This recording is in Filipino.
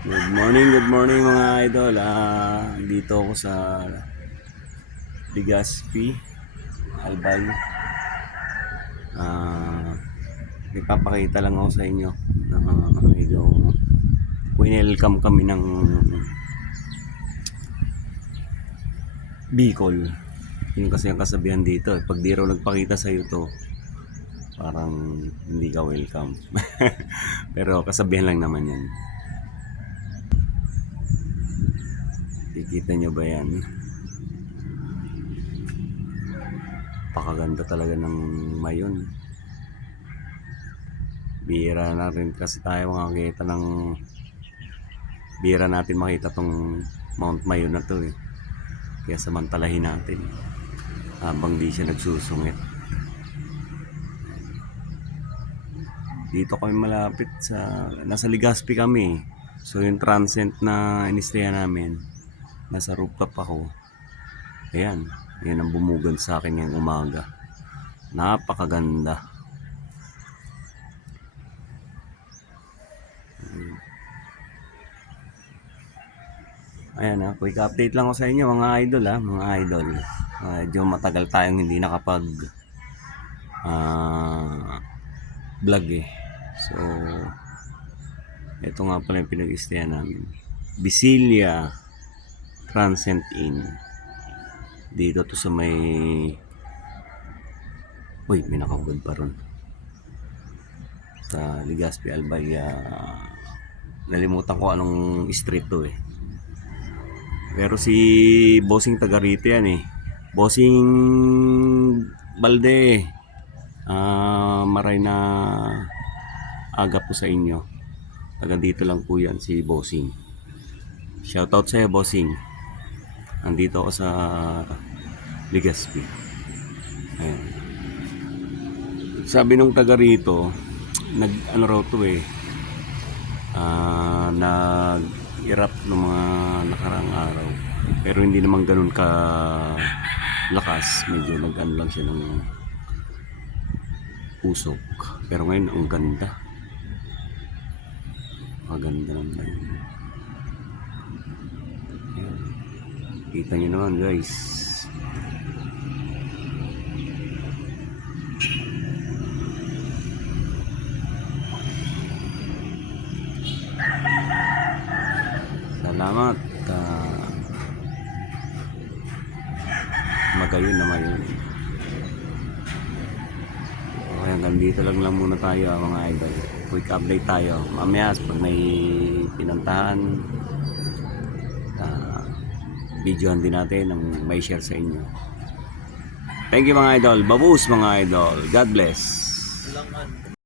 Good morning mga idol. Dito ako sa Legazpi, Albay. Ipapakita lang ako sa inyo na medyo welcome kami ng Bicol. Yun kasi ang kasabihan dito. Pag di raw nagpakita sa iyo to, parang hindi ka welcome. Pero kasabihan lang naman yan. Kikita nyo ba yan? Pakaganda talaga ng Mayon. Bihira natin kasi tayo makakita ng bihira natin makita tong Mount Mayon na to eh. Kaya samantalahin natin habang di siya nagsusungit. Dito kami malapit sa nasa Legazpi kami. So yung transient na inistayan namin, nasa rooftop ako. Ayan, yan ang bumugad sa akin ngayong umaga. Napakaganda. Ayan, quick update lang ako sa inyo mga idol mga idol. Medyo matagal tayong hindi nakapag vlog eh. So ito nga pala yung pinag-istayan namin. Bisilia Transient Inn. Dito to sa may may nakahubad pa ron. Sa Legazpi, Albay. Nalimutan ko anong street to eh. Pero si Bossing taga rito yan eh. Bossing Balde. Maray na aga po sa inyo. Taga dito lang po yan si Bossing. Shoutout sa'yo Bossing. Andito ako sa Legazpi. Ayan. Sabi nung taga rito, nag-ano raw to eh. Nag-irap ng mga nakarang araw. Pero hindi naman ganun ka lakas. Medyo nag-ano lang siya ng usok. Pero ngayon ang ganda. Maganda naman. Ayan. Kita nyo naman guys. Salamat. Magayon na Mayon. Okay, hanggang dito lang muna tayo mga idol. Quick update tayo. Mamaya pag may pinuntahan, videoan din natin ng may share sa inyo. Thank you mga idol. Babus mga idol. God bless.